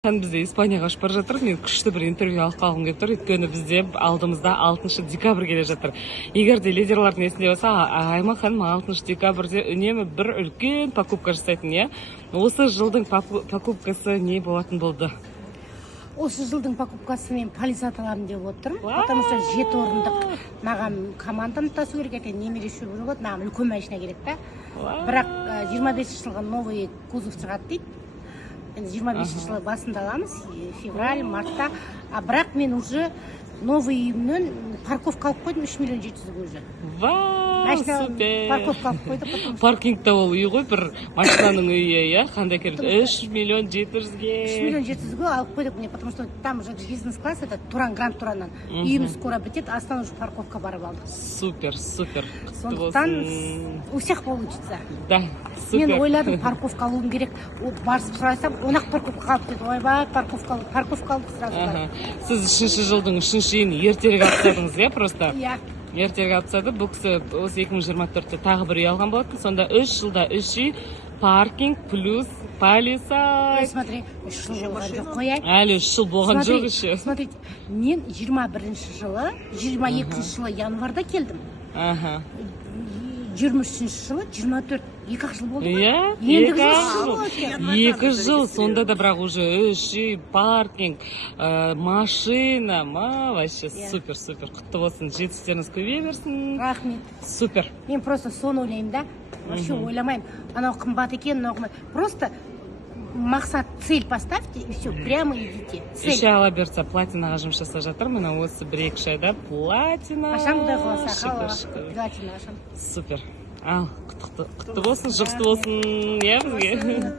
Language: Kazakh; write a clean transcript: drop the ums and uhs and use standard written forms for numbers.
Бізде Испанияға ұшып бара жатыр. Мен күшті бір интервью алып қалғым келіп тұр. Өйткені бізде алдымызда 6 декабрь келе жатыр. Егер де лидерлардың есінде болса, Айман ханым 6 декабрьде үнемі бір үлкен покупка жасайтын, иә? Осы жылдың покупкасы не болатын болды? Осы жылдың покупкасы мен полис аталамын деп отырмын. Потому что 7 орындық маған команданы тасу керек екен, немере шөбірі болады, маған үлкен машина керек та. Бірақ 25 жылға новый кузов шығады дейді. 25 жылы басында аламыз, февраль, мартта. А бірақ мен уже новый үйімнен парковка алып қойдым 3 миллион 700-ге уже. Вау, супер! Парковка алып қойдық. Паркингта ол үй ғой, бір машинаның үйі, иә? Қандай керек? 3 миллион 700-ге. 3 миллион 700-ге алып қойдық мне, потому что там уже бизнес-класс, это Туран, Гранд Тураннан. Үйіміз скоро бітет, астан уже парковка барып алдық. Супер, супер. Сондықтан у всех получится. Да, супер. Мен ойладым, парковка алуым керек. Барып сұрасам, онақ парковка қалып деді. Ойбай, парковка алдық сразу. Сіз 3 жылдың 3 үйін ертерек алып иә, просто? Иә. Ертерек алып тастады. Бұл кісі осы 2024-те тағы бір үй алған болатын. Сонда 3 жылда 3 үй, паркинг плюс полиса. Смотри, 3 жыл болған жоқ қояй. Әлі 3 жыл болған жоқ еще. Смотрите, мен 21-ші жылы, 22-ші жылы январда келдім. 23-ші жылы, 24, 2 жыл болды ғой? Иә, 2 жыл. Сонда да бірақ уже 3 үй, паркинг, машина, вообще супер. Құтты болсын, жетістіктеріңіз көбейе берсін. Рахмет. Супер. Мен просто соны ойлаймын да, вообще ойламаймын. Анау қымбат екен, анау қымбат. Просто мақсат, цель поставьте и все, прямо идите. Еще ала берса платинаға жұмыс жасап жатыр. Мына осы 1-2 айда платина. Ашам да қыласа, платина ашам. Супер. Ал, құтты болсын, жұғысты болсын, иә бізге.